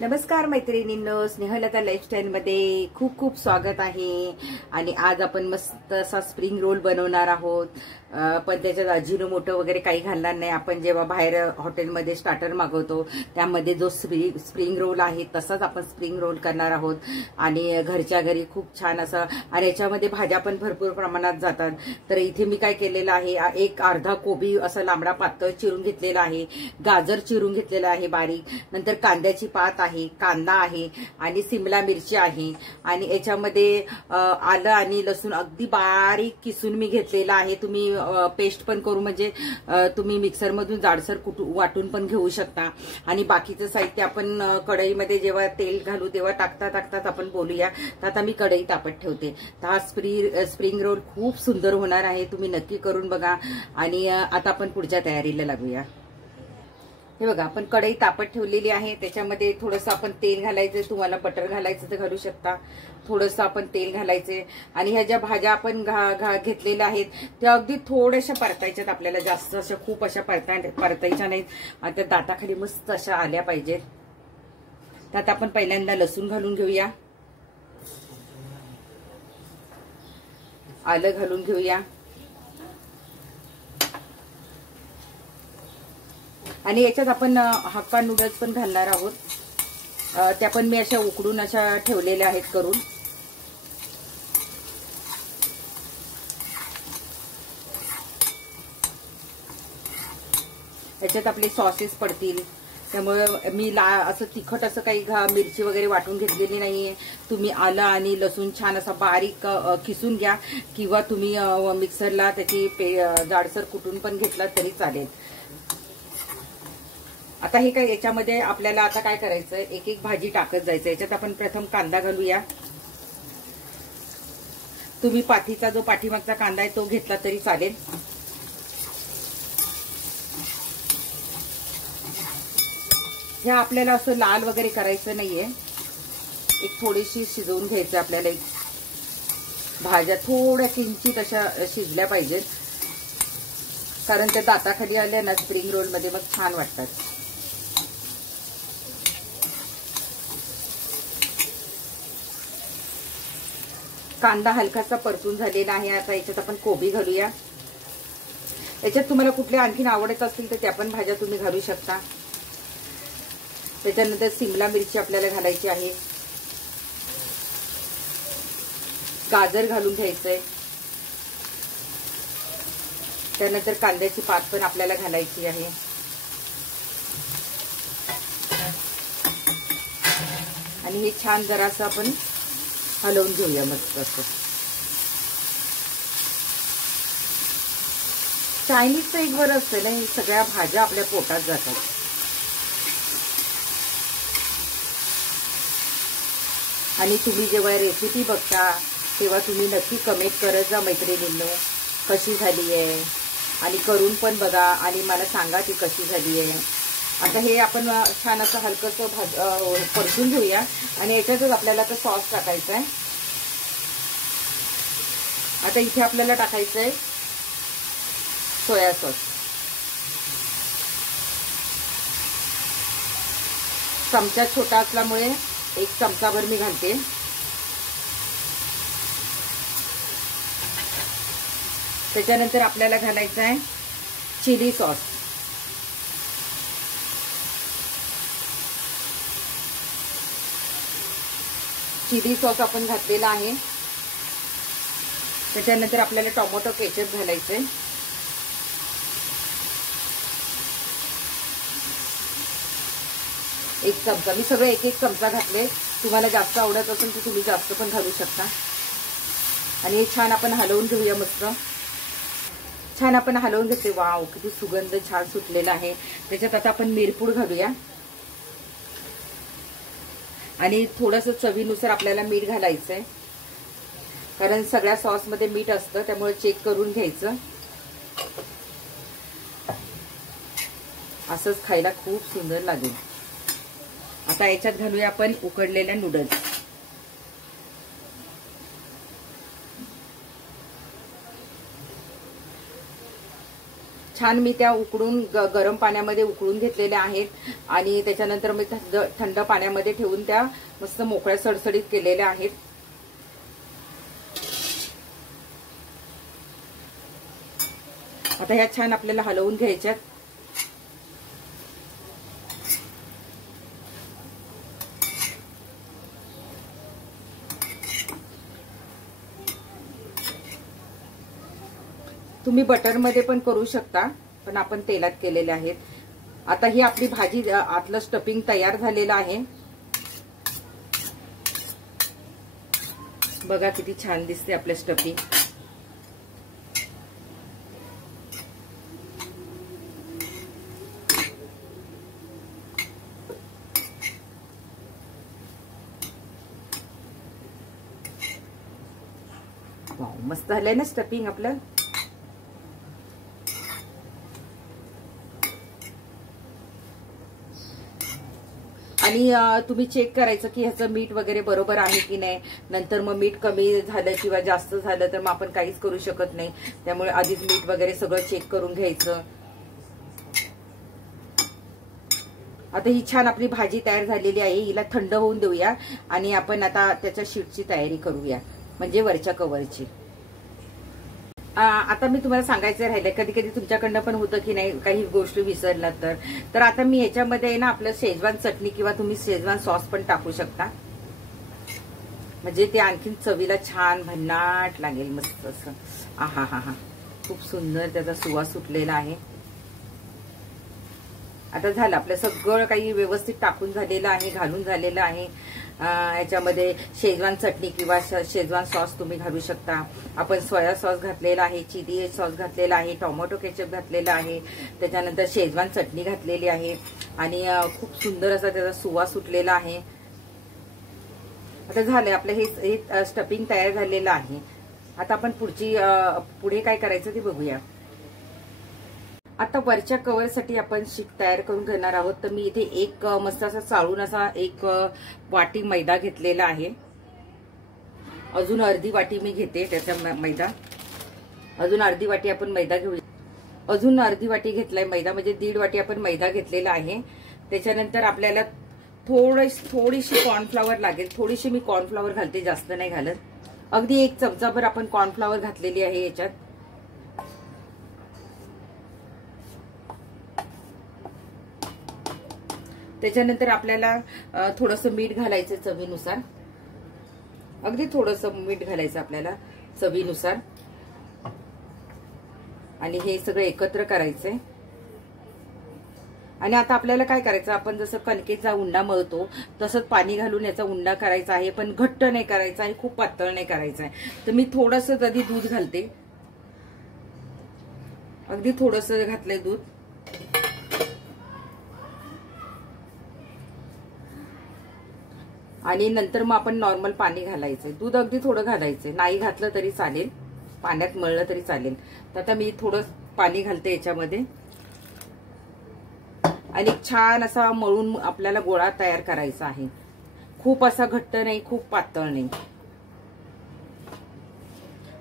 नमस्कार मैत्रिणींनो, स्नेहलता लाईफस्टाईल मध्ये खूप खूप स्वागत आहे। आणि आज आपण मस्त असा स्प्रिंग रोल बनवणार आहोत, पण त्याच्यात अजिनोमोटो वगैरे काही घालणार नाही। आपण जेव्हा बाहेर हॉटेलमध्ये स्टार्टर मागवतो त्यामध्ये जो स्प्रिंग रोल आहे तसाच आपण स्प्रिंग रोल करणार आहोत आणि घरच्या घरी खूप छान असं। आणि याच्यामध्ये भाज्या पण भरपूर प्रमाणात जातात। तर इथे मी काय केलेलं आहे, एक अर्धा कोबी असा लांबडा पातळ चिरून घेतलेला आहे, गाजर चिरून घेतलेला आहे बारीक, नंतर कांद्याची पात आहे, कांदा आहे आणि सिमला मिरची आहे आणि याच्यामध्ये आलं आणि लसूण अगदी बारीक किसून मी घेतलेला आहे। तुम्ही पेस्ट पण करू म्हणजे तुम्ही मिक्सर मधून जाडसर वाटून पण घेऊ शकता। आणि बाकीचं साहित्य आपण कढईमध्ये जेव्हा तेल घालू तेव्हा टाकताच आपण बोलूया। तर आता मी कढई तापत ठेवते। तर हा स्प्रिंग रोल खूप सुंदर होणार आहे, तुम्ही नक्की करून बघा। आणि आता आपण पुढच्या तयारीला लागूया। हे बघा, आपण कढई तापत ठेवलेली आहे, त्याच्यामध्ये थोडंसं आपण तेल घालायचं, तुम्हाला बटर घालायचं तर घालू शकता। थोडंसं आपण तेल घालायचे आणि ह्या ज्या भाज्या आपण घेतलेल्या आहेत त्या अगदी थोड्याशा परतायच्यात, आपल्याला जास्त अशा खूप अशा परतायच्या नाहीत, त्या दाताखाली मस्त अशा आल्या पाहिजेत। त्यात आपण पहिल्यांदा लसूण घालून घेऊया, आलं घालून घेऊया आणि याच्यात आपण हक्का नूडल्स पण घालणार आहोत। त्या पण मी अशा उकडून अशा ठेवलेल्या आहेत करून। याच्यात आपले सॉसेस पडतील, त्यामुळे मी असं तिखट असं काही मिरची वगैरे वाटून घेतलेली नाहीये। तुम्ही आलं आणि लसूण छान असा बारीक किसून घ्या किंवा तुम्ही मिक्सरला त्याची जाडसर कुटून पण घेतला तरी चालेल। आता हे काय, याच्यामध्ये आपल्याला आता काय करायचं, एक एक भाजी टाकत जायचं। याच्यात आपण प्रथम कांदा घालूया। तुम्ही पाठीचा जो पाठीमागचा कांदा आहे तो घेतला तरी चालेल। हे आपल्याला असं लाल वगैरे करायचं नाहीये, एक थोडीशी शिजवून घ्यायचं आपल्याला। एक भाज्या थोड्या किंचित अशा शिजल्या पाहिजेत, कारण त्या दाताखाली आल्या ना स्प्रिंग रोल मध्ये मग छान वाटतात। कांदा हलकासा परतून झालेला आहे। आता याच्यात आपण कोबी घालूया। याच्यात तुम्हाला कुठल्या आणखीन आवडत असतील तर त्या पण भाज्या तुम्ही घालू शकता। त्याच्यानंतर सिमला मिरची आपल्याला घालायची आहे, गाजर घालून घ्यायचंय, त्यानंतर कांद्याची पात पण आपल्याला घालायची आहे आणि हे छान जरासं आपण हलवून घेऊया मस्त असं। चायनीजचं एक बरं असतं ना, हे सगळ्या भाज्या आपल्या पोटात जातात। आणि तुम्ही जेव्हा रेसिपी बघता तेव्हा तुम्ही नक्की कमेंट करत जा मैत्रिणींनो, कशी झाली आहे, आणि करून पण बघा आणि मला सांगा ती कशी झाली आहे। आता हे आपण छान असं हलकंसं परतून घेऊया आणि याच्यातच आपल्याला तर सॉस टाकायचा आहे। आता इथे आपल्याला टाकायचं आहे सोया सॉस। चमचा छोटा असल्यामुळे एक चमचाभर मी घालते। त्याच्यानंतर आपल्याला घालायचं आहे चिली सॉस। चिली सॉस आपण घातलेला आहे। त्याच्यानंतर आपल्याला टोमॅटो केचप घालायचंय, एक चमचा। मी सगळे एक एक चमचा घातले, तुम्हाला जास्त आवडत असेल तर तुम्ही जास्त पण घालू शकता। आणि हे छान आपण हलवून घेऊया मस्त। छान आपण हलवून घेते, वाव किती सुगंध छान सुटलेला आहे। त्याच्यात आता आपण मिरपूड घालूया आणि थोडंसं चवीनुसार आपल्याला मीठ घालायचंय, कारण सगळ्या सॉस मध्ये मीठ असतं, त्यामुळे चेक करून घ्यायचं। असंच खायला खूप सुंदर लागेल। आता याच्यात घालूया आपण उकडलेल्या नूडल्स। छान मी त्या उकडून गरम पाण्यामध्ये उकळून घेतलेल्या आहेत आणि त्याच्यानंतर मी थंड पाण्यामध्ये ठेवून त्या मस्त मोकळ्या सडसडीत केलेल्या आहेत. आता ह्या छान आपल्याला हलवून घ्यायच्यात. तुम्ही बटरमध्ये पण करू शकता, पण आपण तेलात केलेले आहेत. आता ही आपली भाजी आतलं स्टफिंग तयार झालेलं आहे. बघा किती छान दिसते आपलं स्टफिंग. मस्त झालंय ना स्टफिंग आपलं. आणि तुम्ही चेक करायचं की ह्याचं मीठ वगैरे बरोबर आहे की नाही. नंतर मग मीठ कमी झालं किंवा जास्त झालं तर मग आपण काहीच करू शकत नाही. त्यामुळे आधीच मीठ वगैरे सगळं चेक करून घ्यायचं. आता ही छान आपली भाजी तयार झालेली आहे. हिला थंड होऊन देऊया आणि आपण आता त्याच्या शीटची तयारी करूया, म्हणजे वरच्या कव्हरची. आता मी तुम्हाला सांगायचं राहिलं, कधी कधी तुमच्याकडनं पण होतं की नाही काही गोष्टी विसरलात तर आता मी याच्यामध्ये ना आपलं शेजवान चटणी किंवा तुम्ही शेजवान सॉस पण टाकू शकता, म्हणजे ते आणखीन चवीला छान भन्नाट लागेल मस्त असं. आहा हा हा, खूप सुंदर त्याचा सुवास सुटलेला आहे. आता झालं आपलं सगळं काही व्यवस्थित टाकून झालेलं आहे, घालून झालेलं आहे. याच्यामध्ये शेजवान चटणी किंवा शेजवान सॉस तुम्ही घालू शकता. आपण सोया सॉस घातलेला आहे, चिली सॉस घातलेला आहे, टोमॅटो केचप घातलेला आहे, त्याच्यानंतर शेजवान चटणी घातलेली आहे आणि खूप सुंदर असा त्याचा सुवास सुटलेला आहे. आता झालंय आपलं हे स्टफिंग तयार झालेलं आहे. आता आपण पुढे काय करायचं ते बघूया. आता वरच्या कव्हरसाठी आपण शीट तयार करून घेणार आहोत. तर मी इथे एक मस्त असा चाळून असा एक वाटी मैदा घेतलेला आहे. अजून अर्धी वाटी मी घेते त्याचा मैदा. अजून अर्धी वाटी आपण मैदा घेऊया. अजून अर्धी वाटी घेतलाय मैदा, म्हणजे 1.5 वाटी आपण मैदा घेतलेला आहे. त्याच्यानंतर आपल्याला थोडीशी कॉर्नफ्लॉवर लागेल. थोडीशी मी कॉर्नफ्लॉवर घालते, जास्त नाही घालत. अगदी 1 चमचाभर आपण कॉर्नफ्लॉवर घातलेली आहे याच्यात. त्याच्यानंतर आपल्याला थोडंसं मीठ घालायचं चवीनुसार. अगदी थोडंसं मीठ घालायचं आपल्याला चवीनुसार. आणि हे सगळं एकत्र करायचंय. आणि आता आपल्याला काय करायचं, आपण जसं कणकेचा उंडा मळतो तसंच पाणी घालून याचा उंडा करायचा आहे, पण घट्ट नाही करायचा आहे, खूप पातळ नाही करायचा आहे. तर मी थोडंसं आधी दूध घालते. अगदी थोडंसं घातलंय दूध. आणि नंतर मग आपण नॉर्मल पाणी घालायचंय. दूध अगदी थोडं घालायचंय, नाही घातलं तरी चालेल, पाण्यात मळलं तरी चालेल. तर आता मी थोडं पाणी घालते याच्यामध्ये आणि छान असा मळून आपल्याला गोळा तयार करायचा आहे. खूप असा घट्ट नाही, खूप पातळ नाही.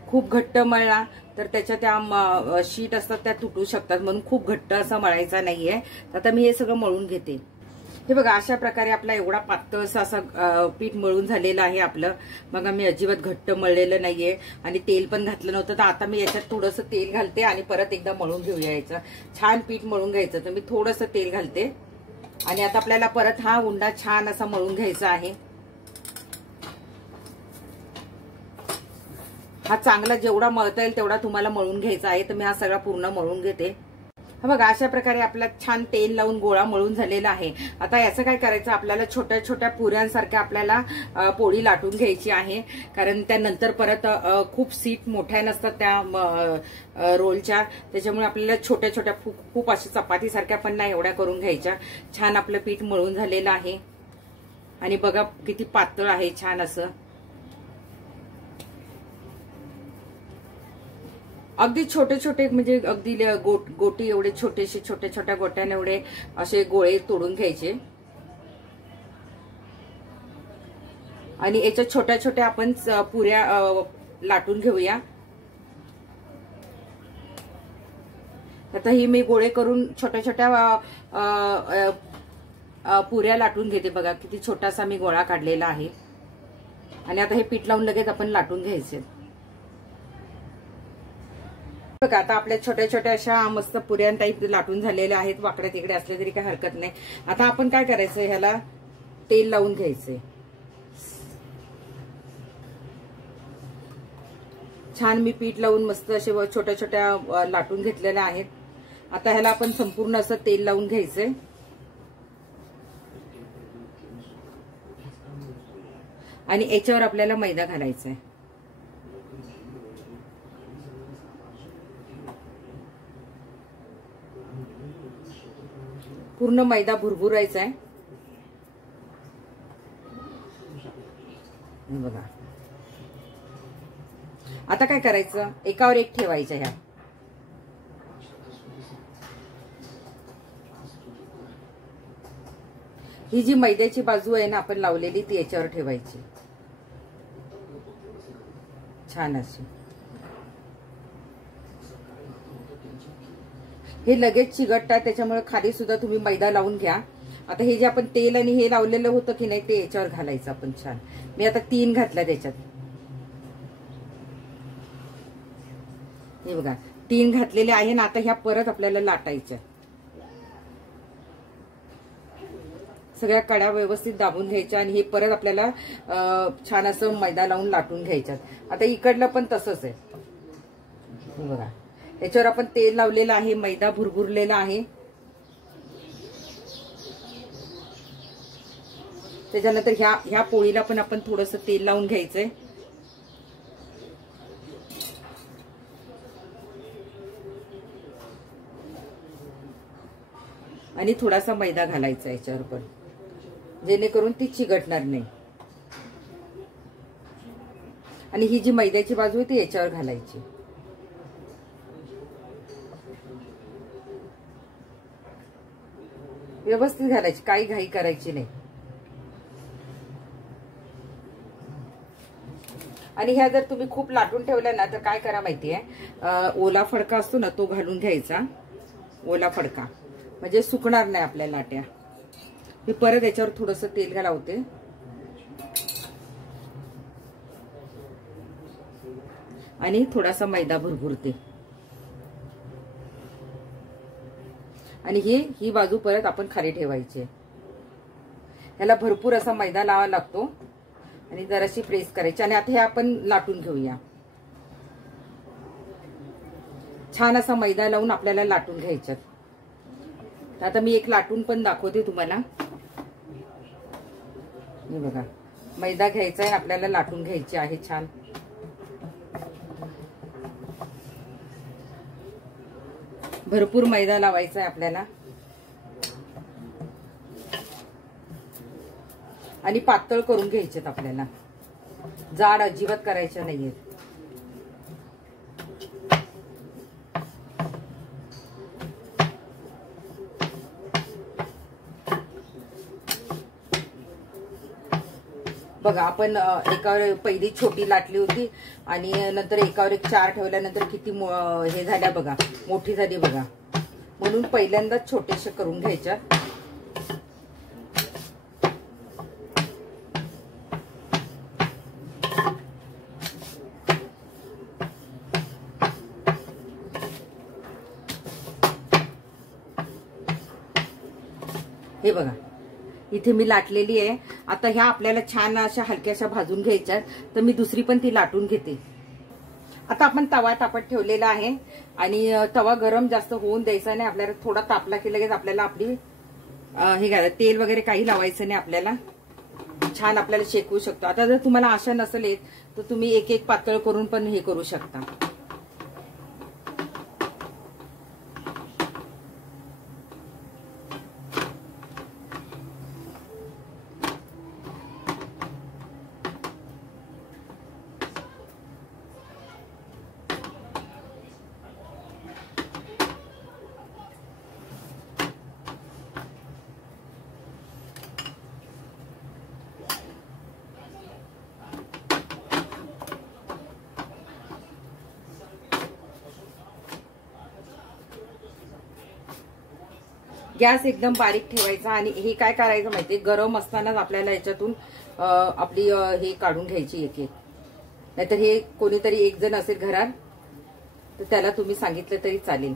खूप घट्ट मळला तर त्याच्या त्या शीट असतात त्या तुटू शकतात, म्हणून खूप घट्ट असा मळायचा नाहीये. आता मी हे सगळं मळून घेते. हे बघा अशा प्रकारे आपला एवढा पातळ असा पीठ मळून झालेलं आहे आपलं. बघा मी अजिबात घट्ट मळलेलं नाहीये आणि तेल पण घातलं नव्हतं. तर आता मी याच्यात थोडंसं तेल घालते आणि परत एकदा मळून घेऊया. यायचं छान पीठ मळून घ्यायचं. तर मी थोडंसं तेल घालते आणि आता आपल्याला परत हा उंडा छान असा मळून घ्यायचा आहे. हा चांगला जेवढा मळता येईल तेवढा तुम्हाला मळून घ्यायचा आहे. तर मी हा सगळा पूर्ण मळून घेते. हा बघा अशा प्रकारे आपला छान तेल लावून गोळा मळून झालेला आहे. आता याचं काय करायचं, आपल्याला छोट्या छोट्या पुऱ्यांसारख्या आपल्याला पोळी लाटून घ्यायची आहे. कारण त्यानंतर परत खूप सीट मोठ्या नसतात त्या रोलच्या, त्याच्यामुळे आपल्याला छोट्या छोट्या खूप अशा चपातीसारख्या पण नाही एवढ्या करून घ्यायच्या. छान आपलं पीठ मळून झालेलं आहे आणि बघा किती पातळ आहे छान असं. अगदी छोटे छोटे म्हणजे अगदी गोटी एवढे छोटेसे छोट्या छोट्या गोट्याने एवढे असे गोळे तोडून घ्यायचे आणि याच्या छोट्या छोट्या आपण पुऱ्या लाटून घेऊया. आता ही मी गोळे करून छोट्या छोट्या पुऱ्या लाटून घेते बघा. किती छोटासा मी गोळा काढलेला आहे. आणि आता हे पीठ लावून लगेच आपण लाटून घ्यायचे बघा. आता आपल्या छोट्या छोट्या अशा मस्त पुऱ्या टाईप लाटून झालेल्या आहेत. वाकड्या तिकडे असले तरी काही हरकत नाही. आता आपण काय करायचं, ह्याला तेल लावून घ्यायचंय. छान मी पीठ लावून मस्त असे छोट्या छोट्या लाटून घेतलेल्या आहेत. आता ह्याला आपण संपूर्ण असं तेल लावून घ्यायचंय. आणि याच्यावर आपल्याला मैदा घालायचा आहे. पूर्ण मैदा भुरभुरायचा आहे बघा. आता काय करायचं, एकावर एक ठेवायचं. ह्या ही जी मैद्याची बाजू आहे ना आपण लावलेली, ती याच्यावर ठेवायची छान अशी. हे लगेच चिकटतात, त्याच्यामुळे खाली सुद्धा तुम्ही मैदा लावून घ्या. आता हे जे आपण तेल आणि हे लावलेलं होतं की नाही, ते याच्यावर घालायचं आपण छान. मी आता 3 घातल्या त्याच्यात. हे बघा 3 घातलेले आहे ना. आता ह्या परत आपल्याला लाटायच्या. सगळ्या कड्या व्यवस्थित दाबून घ्यायच्या आणि हे परत आपल्याला छान असं मैदा लावून लाटून घ्यायच्यात. आता इकडलं पण तसंच आहे बघा. याच्यावर आपण तेल लावलेलं आहे, मैदा भुरभुरलेला आहे. त्याच्यानंतर ह्या पोळीला पण आपण थोडंसं तेल लावून घ्यायचंय. आणि थोडासा मैदा घालायचा याच्यावर पण, जेणेकरून ती चिकटणार नाही. आणि ही जी मैद्याची बाजू आहे ती याच्यावर घालायची. व्यवस्थित घालायची, काही घाई करायची नाही. आणि ह्या जर तुम्ही खूप लाटून ठेवल्या ना, तर काय करा माहितीये, ओला फडका असतो ना, तो घालून घ्यायचा. ओला फडका म्हणजे सुकणार नाही आपल्या लाट्या. मी परत याच्यावर थोडंसं तेल घालवते. आणि थोडासा मैदा भुरभुरते. आणि ही बाजू परत आपण खाली ठेवायची. ह्याला भरपूर असा मैदा लावावा लागतो आणि जराशी प्रेस करायची. आणि आता हे आपण लाटून घेऊया. छान असा मैदा लावून आपल्याला लाटून घ्यायच्यात. आता मी एक लाटून पण दाखवते तुम्हाला. हे बघा, मैदा घ्यायचा आहे, आपल्याला लाटून घ्यायची आहे छान. भरपूर मैदा लावायचा आहे आपल्याला. आणि पातळ करून घ्यायचेत आपल्याला, जाड अजिबात करायचे नाहीये. बघा आपण एकावर पहिली छोटी लाटली होती आणि नंतर एकावर एक 4 ठेवल्यानंतर किती हे झाल्या बघा, मोठी झाली बघा. म्हणून पहिल्यांदाच छोटेसे करून घ्यायच्या. हे बघा इथे मी लाटलेली आहे. आता ह्या आपल्याला छान अशा हलक्याशा भाजून घ्यायच्या. तर मी दुसरी पण ती लाटून घेते. आता आपण तवा तापत ठेवलेला आहे आणि तवा गरम जास्त होऊन द्यायचा नाही. आपल्याला थोडा तापला की लगेच आपल्याला आपली हे घाला, तेल वगैरे काही लावायचं नाही. आपल्याला छान आपल्याला शेकवू शकतो. आता जर तुम्हाला आशा नसेल येत तर तुम्ही एक एक पातळ करून पण हे करू शकता. गॅस एकदम बारीक ठेवायचा आणि हे काय करायचं माहितीये, गरम असतानाच आपल्याला याच्यातून आपली हे काढून घ्यायची एक एक. नाहीतर हे कोणीतरी एक जण असेल घरात तर त्याला तुम्ही सांगितलं तरी चालेल.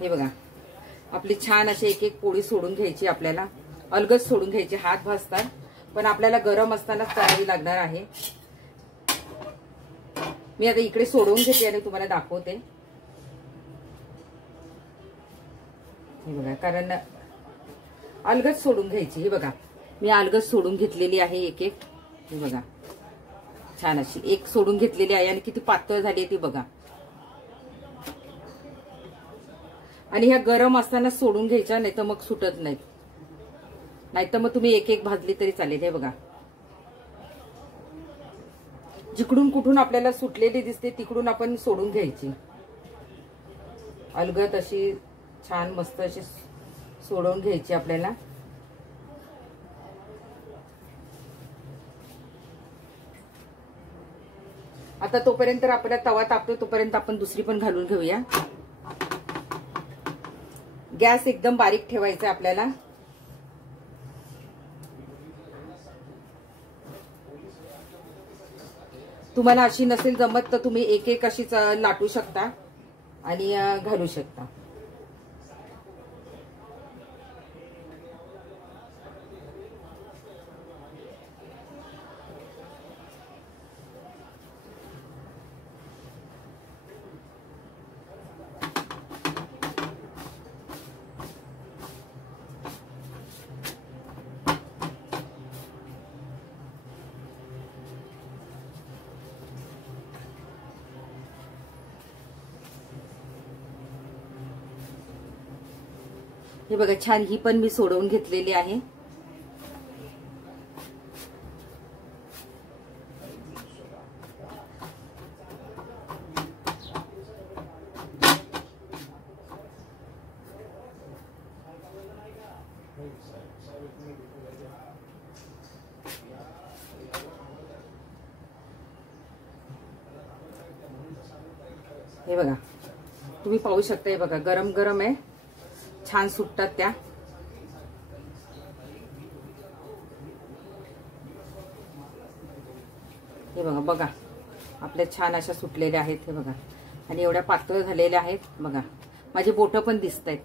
हे बघा, आपली छान अशी एक एक पोळी सोडून घ्यायची, आपल्याला अलगद सोडून घ्यायची. हात भाजतात, पण आपल्याला गरम असतानाच करावी लागणार आहे. मी आता इकडे सोडवून घेते आणि तुम्हाला दाखवते. हे बघा, कारण अलगद सोडून घ्यायची. हे बघा, मी अलगद सोडून घेतलेली आहे एक एक. हे बघा, छान अशी एक सोडून घेतलेली आहे आणि किती पातळ झाली ती बघा. आणि ह्या गरम असताना सोडून घ्यायच्या, नाही तर मग सुटत नाहीत. नाहीतर मग तुम्ही एक एक भाजली तरी चालेल. हे बघा, जिकडून कुठून आपल्याला सुटलेली दिसते तिकडून आपण सोडून घ्यायची. अलगद अशी छान मस्त अशी सोडून घ्यायची आपल्याला. आता तोपर्यंत आपला तवा तापतो, तोपर्यंत आपण दुसरी पण घालून घेऊया. गॅस एकदम बारीक ठेवायचा आपल्याला. तुम्हाला अशी नसेल जमत तर तुम्ही एक एक अशीच लाटू शकता आणि घालू शकता. हे बघा, छान ही पण मी सोडवून घेतलेली आहे. हे बघा, तुम्ही पाहू शकता. हे बघा, गरम गरम आहे, छान सुटतात त्या. हे बघा बघा, आपल्या छान अशा सुटलेल्या आहेत. हे बघा, आणि एवढ्या पातळ झालेल्या आहेत बघा. माझी बोटं पण दिसत आहेत.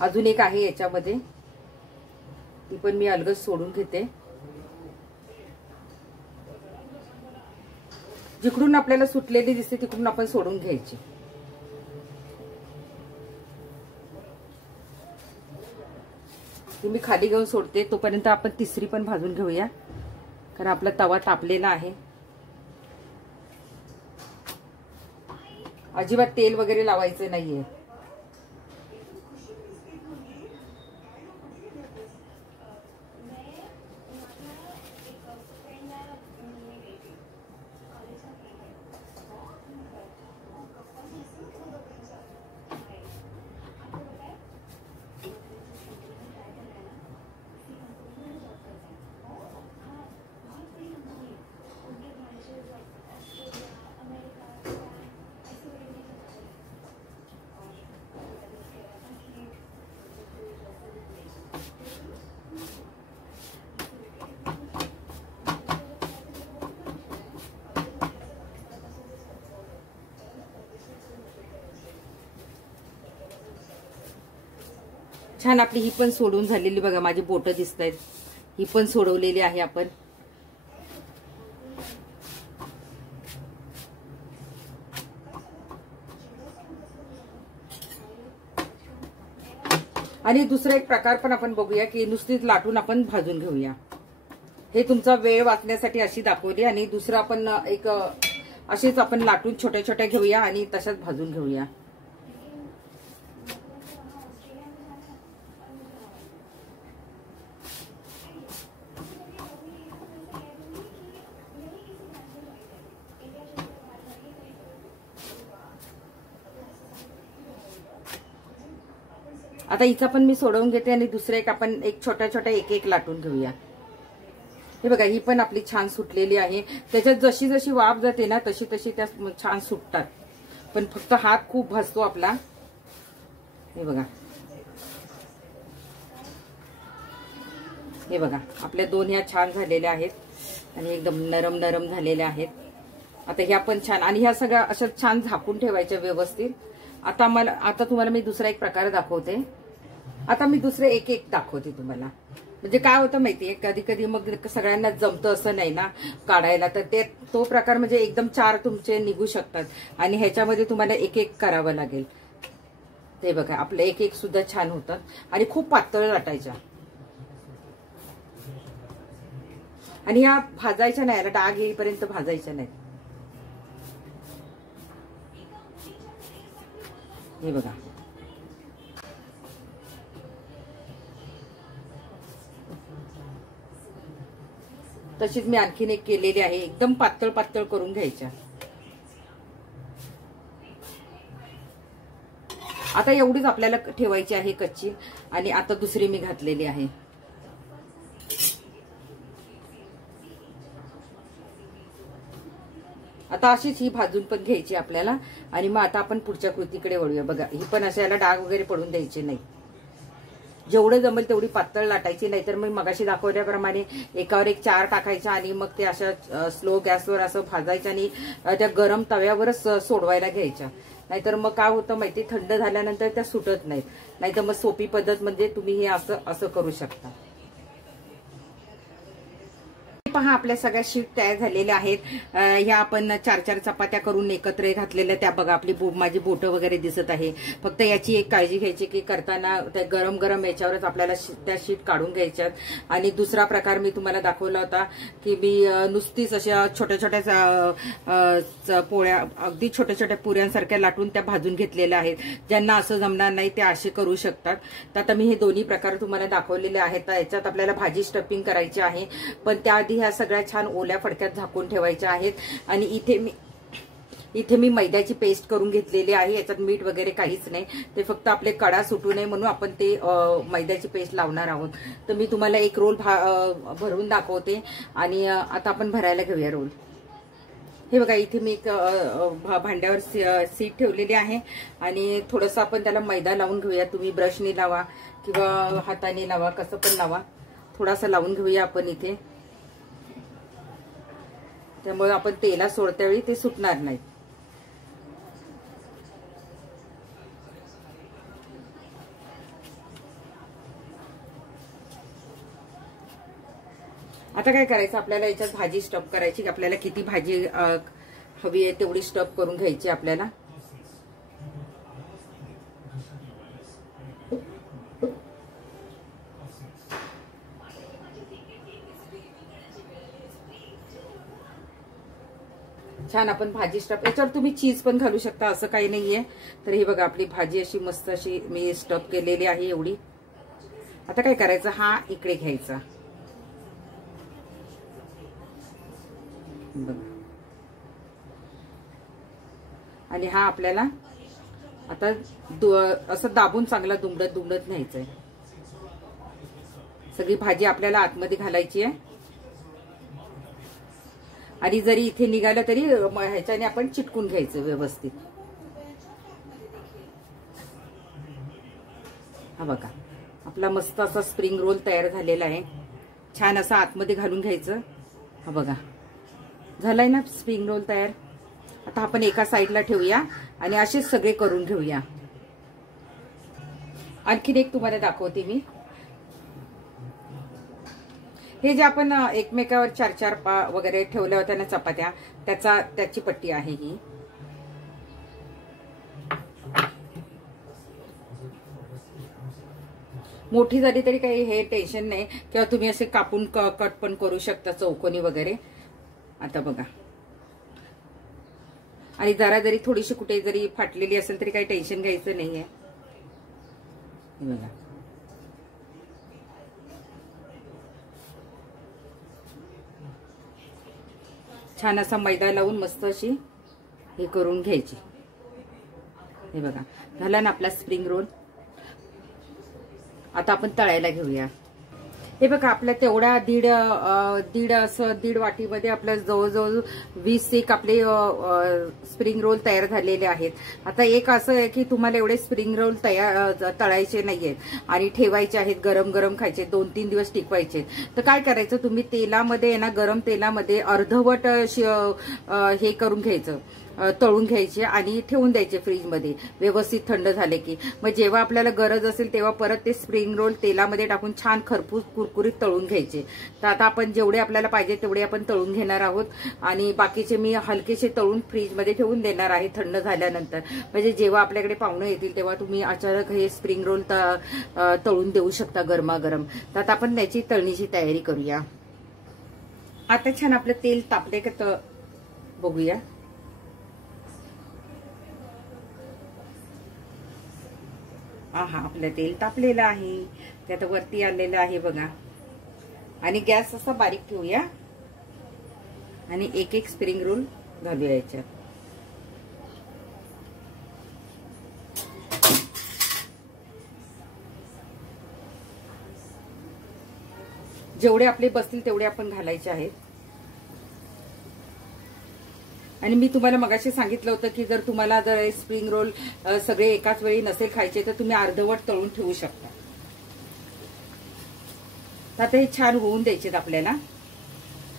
अजून एक आहे याच्यामध्ये, ती पण मी अलगद सोडून घेते. जिकडून आपल्याला सुटलेली दिसते तिकडून आपण सोडून घ्यायची. ती मी खाली घेऊन सोडते. तोपर्यंत आपण तिसरी पण भाजून घेऊया, कारण आपला तवा तापलेला आहे. अजिबात तेल वगैरे लावायचं नाहीये. छान आपली ही पण सोडून झालेली बघा. माझी बोटं दिसत आहेत. ही पण सोडवलेली आहे आपण. आणि दुसरा एक प्रकार पण आपण बघूया की नुसतीच लाटून आपण भाजून घेऊया. हे तुमचा वेळ वाचण्यासाठी अशी दाखवली. आणि दुसरं आपण एक अशीच आपण लाटून छोट्या छोट्या घेऊया आणि तशाच भाजून घेऊया. आता हिचा पण मी सोडवून घेते आणि दुसरं एक आपण एक छोट्या छोट्या एक एक लाटून घेऊया. हे बघा, ही पण आपली छान सुटलेली आहे. त्याच्यात जशी जशी वाफ जाते ना तशी तशी त्या छान सुटतात. पण फक्त हात खूप भाजतो आपला. हे बघा, हे बघा, आपल्या दोन ह्या छान झालेल्या आहेत आणि एकदम नरम नरम झालेल्या आहेत. आता ह्या पण छान, आणि ह्या सगळ्या अशा छान झाकून ठेवायच्या व्यवस्थित. आता तुम्हाला मी दुसरा एक प्रकार दाखवते. आता मी दुसरे एक एक दाखवते तुम्हाला. म्हणजे काय होतं माहितीये, कधी कधी मग सगळ्यांना जमतं असं नाही ना काढायला, तर तो प्रकार म्हणजे एकदम 4 तुमचे निघू शकतात आणि ह्याच्यामध्ये तुम्हाला एक एक करावं लागेल. ते बघा, आपलं एक एक सुद्धा छान होतं आणि खूप पातळ लाटायच्या. आणि ह्या भाजायच्या नाही, डाग येईपर्यंत भाजायच्या नाही. हे बघा, तशीच मी आणखीन एक केलेली आहे. एकदम पातळ पातळ करून घ्यायच्या. आता एवढीच आपल्याला ठेवायची आहे कच्ची. आणि आता दुसरी मी घातलेली आहे. आता अशीच ही भाजून पण घ्यायची आपल्याला. आणि मग आता आपण पुढच्या कृतीकडे वळूया. बघा, ही पण अशा याला डाग वगैरे पडून द्यायचे नाही. जेवढं जमेल तेवढी पातळ लाटायची, नाहीतर मग मगाशी दाखवल्याप्रमाणे एकावर एक 4 टाकायच्या आणि मग ते अशा स्लो गॅसवर असं भाजायच्या आणि त्या गरम तव्यावरच सोडवायला घ्यायच्या. नाहीतर मग काय होतं माहिती, थंड झाल्यानंतर त्या सुटत नाहीत. नाहीतर मग सोपी पद्धत म्हणजे तुम्ही हे असं करू शकता. पहा, आपल्या सगळ्या शीट तयार झालेल्या आहेत. ह्या आपण 4-4 चपात्या करून एकत्र घातलेल्या. त्या बघा, आपली माझी बोटं वगैरे दिसत आहे. फक्त याची एक काळजी घ्यायची की करताना त्या गरम गरम याच्यावरच आपल्याला त्या शीट काढून घ्यायच्यात. आणि दुसरा प्रकार मी तुम्हाला दाखवला होता की मी नुसतीच अशा छोट्या छोट्या पोळ्या, अगदी छोट्या छोट्या पुऱ्यांसारख्या लाटून त्या भाजून घेतलेल्या आहेत. ज्यांना असं जमणार नाही ते असे करू शकतात. तर आता मी हे दोन्ही प्रकार तुम्हाला दाखवलेले आहेत. याच्यात आपल्याला भाजी स्टफिंग करायची आहे, पण त्याआधी ह्या सगळ्या छान ओल्या फडक्यात झाकून ठेवायच्या आहेत. आणि इथे मी मैद्याची पेस्ट करून घेतलेली आहे. याच्यात मीठ वगैरे काहीच नाही. ते फक्त आपले कडा सुटू नये म्हणून आपण ते मैद्याची पेस्ट लावणार आहोत. तर मी तुम्हाला एक रोल भरून दाखवते आणि आता आपण भरायला घेऊया रोल. हे बघा, इथे मी एक भांड्यावर सीट ठेवलेली आहे आणि थोडंसं आपण त्याला मैदा लावून घेऊया. तुम्ही ब्रशने लावा किंवा हाताने लावा, कसं पण लावा. थोडासा लावून घेऊया आपण इथे. त्यामुळे आपण तेला सोडत्या वेळी ते सुटणार नाही. आता काय करायचं, आपल्याला याच्यात भाजी स्टफ करायची. आपल्याला किती भाजी हवी आहे तेवढी स्टफ करून घ्यायची आपल्याला. छान आपण भाजी स्टफ, याच्यावर तुम्ही चीज पण घालू शकता, असं काही नाहीये. तर हे बघा, आपली भाजी अशी मस्त अशी मी स्टफ केलेली आहे एवढी. आता काय करायचं, हा इकडे घ्यायचा. बघा, आणि हा आपल्याला आता असं दाबून चांगला दुमडत दुमडत न्यायचंय. सगळी भाजी आपल्याला आतमध्ये घालायची आहे. आणि जरी इथे निघालं तरी ह्याच्याने आपण चिटकून घ्यायचं व्यवस्थित. हा बघा, आपला मस्त असा स्प्रिंग रोल तयार झालेला आहे. छान असा आतमध्ये घालून घ्यायचं. हा बघा, झालाय ना स्प्रिंग रोल तयार. आता आपण एका साईडला ठेवूया आणि असेच सगळे करून घेऊया. आणखीन एक तुम्हाला दाखवते मी. हे जे आपण एकमेकावर 4-4 वगैरे ठेवल्या होत्या ना चपात्या, त्याची पट्टी आहे ही. मोठी झाली तरी काही हे टेन्शन नाही, किंवा तुम्ही असे कापून कट पण करू शकता चौकोनी वगैरे. आता बघा, आणि जरा जरी थोडीशी कुठे जरी फाटलेली असेल तरी काही टेन्शन घ्यायचं नाहीये. बघा, छान असा मैदा लावून मस्त अशी हे करून घ्यायची. हे बघा, झाला ना आपला स्प्रिंग रोल. आता आपण तळायला घेऊया. हे बघा आपल्या तेवढ्या दीड वाटीमध्ये आपल्या जवळजवळ 20 एक आपले स्प्रिंग रोल तयार झालेले आहेत. आता एक असं आहे की तुम्हाला एवढे स्प्रिंग रोल तळायचे नाहीयेत आणि ठेवायचे आहेत, गरम गरम खायचे, 2-3 दिवस टिकवायचे. तर काय करायचं, तुम्ही तेलामध्ये ना, गरम तेलामध्ये अर्धवट हे करून घ्यायचं, तळून घ्यायचे आणि ठेवून द्यायचे फ्रीजमध्ये व्यवस्थित थंड झाले की. मग जेव्हा आपल्याला गरज असेल तेव्हा परत ते स्प्रिंग रोल तेलामध्ये टाकून छान खरपूस कुरकुरीत तळून घ्यायचे. तर आता आपण जेवढे आपल्याला पाहिजे तेवढे आपण तळून घेणार आहोत आणि बाकीचे मी हलकेसे तळून फ्रीजमध्ये ठेवून देणार आहे थंड झाल्यानंतर. म्हणजे जेव्हा आपल्याकडे पाहुणे येतील तेव्हा तुम्ही अचानक हे स्प्रिंग रोल तळून देऊ शकता गरमागरम. तर आता आपण त्याची तळणीची तयारी करूया. आता छान आपलं तेल तापले का बघूया. आपलं तेल तापलेलं आहे, ते आता वरती आलेलं आहे बघा. आणि गॅस असा बारीक ठेवूया आणि एक एक स्प्रिंग रोल घालूया याच्यात. जेवढे आपले बसतील तेवढे आपण घालायचे आहेत. आणि मी तुम्हाला मगाशी सांगितलं होतं की जर तुम्हाला जर स्प्रिंग रोल सगळे एकाच वेळी नसेल खायचे तर तुम्ही अर्धवट तळून ठेवू शकता. आता हे छान होऊन द्यायचे आपल्याला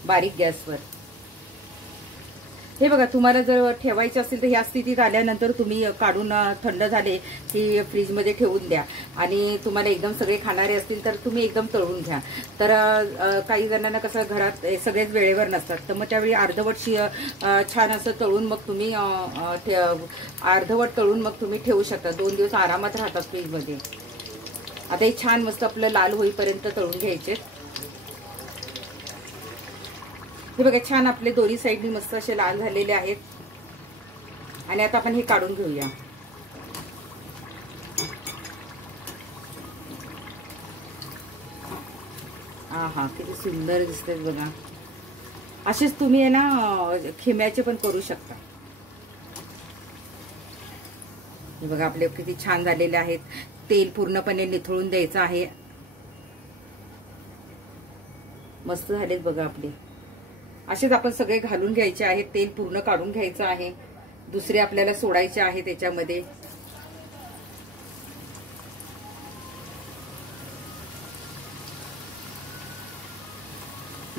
बारीक गॅसवर. हे बघा, तुम्हाला जर ठेवायचे असेल तर ह्या स्थितीत आल्यानंतर तुम्ही काढून थंड झाले की फ्रीजमध्ये ठेवून द्या. आणि तुम्हाला एकदम सगळे खाणारे असतील तर तुम्ही एकदम तळून घ्या. तर काही जणांना कसं घरात सगळेच वेळेवर नसतात, तर मग त्यावेळी अर्धवट छान असं तळून मग तुम्ही अर्धवट तळून मग तुम्ही ठेवू शकता. 2 दिवस आरामात राहतात फ्रीजमध्ये. आता हे छान मस्त आपलं लाल होईपर्यंत तळून घ्यायचे. हे बघा, छान आपले दोन्ही साईडनी मस्त असे लाल झालेले आहेत. आणि आता आपण हे काढून घेऊया. किती सुंदर दिसतात बघा. असेच तुम्ही आहे ना खिम्याचे पण करू शकता. हे बघा आपले किती छान झालेले आहेत. तेल पूर्णपणे निथळून द्यायचं आहे. मस्त झालेत बघा आपले. असेच आपण सगळे घालून घ्यायचे आहेत. तेल पूर्ण काढून घ्यायचं आहे. दुसरे आपल्याला सोडायचे आहे त्याच्यामध्ये.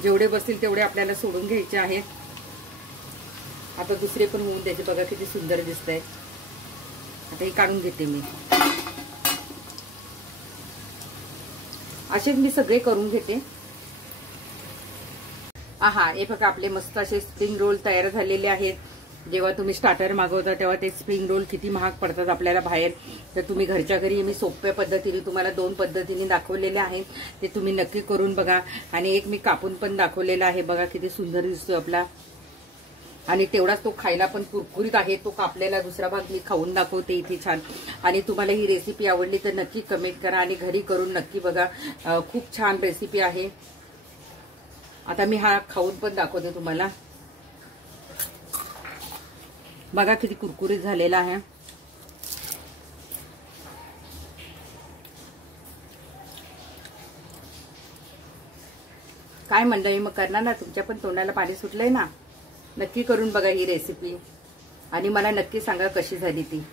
जेवढे बसतील तेवढे आपल्याला सोडून घ्यायचे आहेत. आता दुसरे पण होऊन द्यायचे. बघा किती सुंदर दिसत आहे. आता हे काढून घेते मी. असेच मी सगळे करून घेते. हे बघा आपले मस्त असे स्प्रिंग रोल तयार झालेले आहेत. जेव्हा तुम्ही स्टार्टर मागवता तेव्हा ते स्प्रिंग रोल किती महाग पडतात आपल्याला बाहेर. तर तुम्ही घरच्या घरी मी सोप्या पद्धतीने तुम्हाला 2 पद्धतीने दाखवलेले आहेत. ते तुम्ही नक्की करून बघा. आणि एक मी कापून पण दाखवलेला आहे. बघा किती सुंदर दिसतो आपला. आणि तेवढाच तो खायला पण कुरकुरीत आहे. तो कापलेला दुसरा भाग मी खाऊन दाखवते इथे छान. आणि तुम्हाला ही रेसिपी आवडली तर नक्की कमेंट करा आणि घरी करून नक्की बघा. खूप छान रेसिपी आहे. आता मी हा खाऊन पण दाखवते तुम्हाला. बघा किती कुरकुरीत झालेला आहे. काय मंडळी, मग करणार ना? तुमच्या पण तोंडाला पाणी सुटलंय ना? नक्की करून बघा ही रेसिपी आणि मला नक्की सांगा कशी झाली ती.